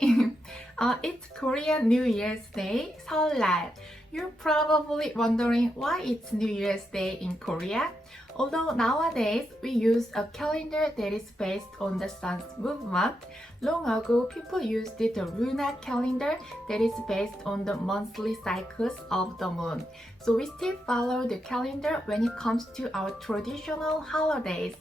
Hi! It's Korean New Year's Day, 설날. You're probably wondering why it's New Year's Day in Korea. Although nowadays we use a calendar that is based on the sun's movement, long ago people used the lunar calendar that is based on the monthly cycles of the moon. So we still follow the calendar when it comes to our traditional holidays.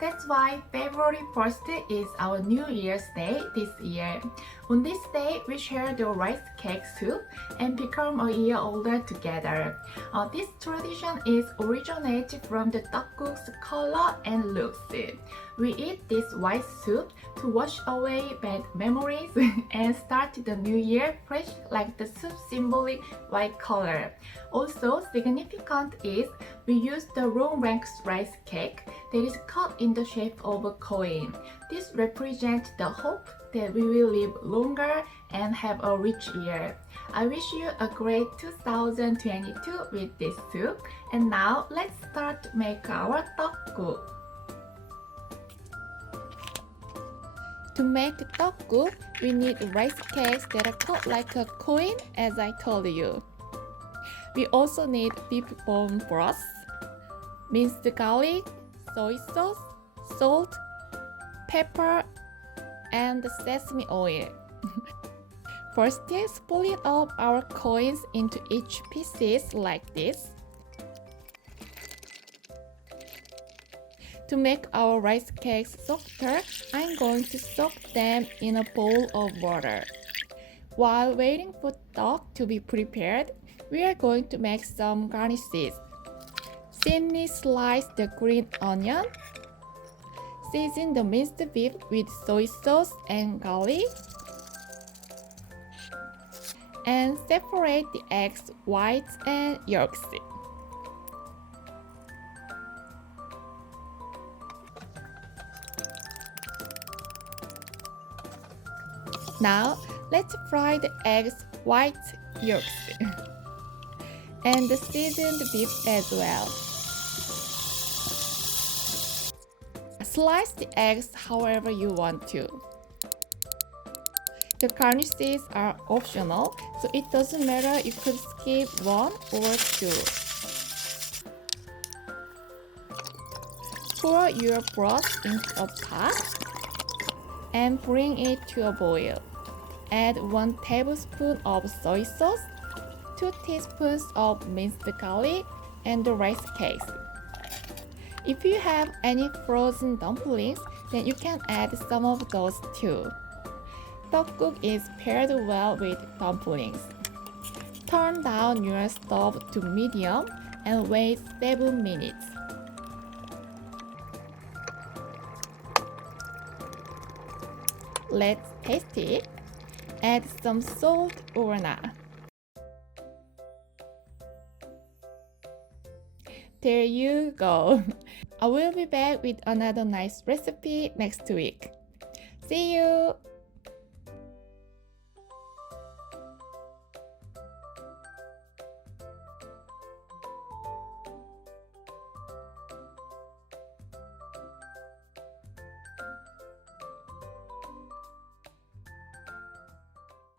That's why February 1st is our New Year's Day this year. On this day, we share the rice cake soup and become a year older together. This tradition is originated from the Tteokguk's color and looks. We eat this white soup to wash away bad memories and start the new year fresh like the soup symbolic white color. Also significant is we use the long rank rice cake that is cut in the shape of a coin. This represents the hope that we will live longer and have a rich year. I wish you a great 2022 with this soup. And now let's start to make our tteokguk. To make tteokguk, we need rice cakes that are cut like a coin, as I told you. We also need beef bone broth, minced garlic, soy sauce, salt, pepper, and sesame oil. First, split up our coins into each pieces like this. To make our rice cakes softer, I'm going to soak them in a bowl of water. While waiting for tteok to be prepared, we are going to make some garnishes. Thinly slice the green onion. Season the minced beef with soy sauce and garlic. And separate the eggs, whites and yolks. Now, let's fry the eggs, white, yolks, and season the beef as well. Slice the eggs however you want to. The garnishes are optional, so it doesn't matter, you could skip one or two. Pour your broth into a pot and bring it to a boil. Add 1 tablespoon of soy sauce, 2 teaspoons of minced garlic, and the rice cakes. If you have any frozen dumplings, then you can add some of those too. Tteokguk is paired well with dumplings. Turn down your stove to medium and wait 7 minutes. Let's taste it. Add some salt or not. There you go. I will be back with another nice recipe next week. See you!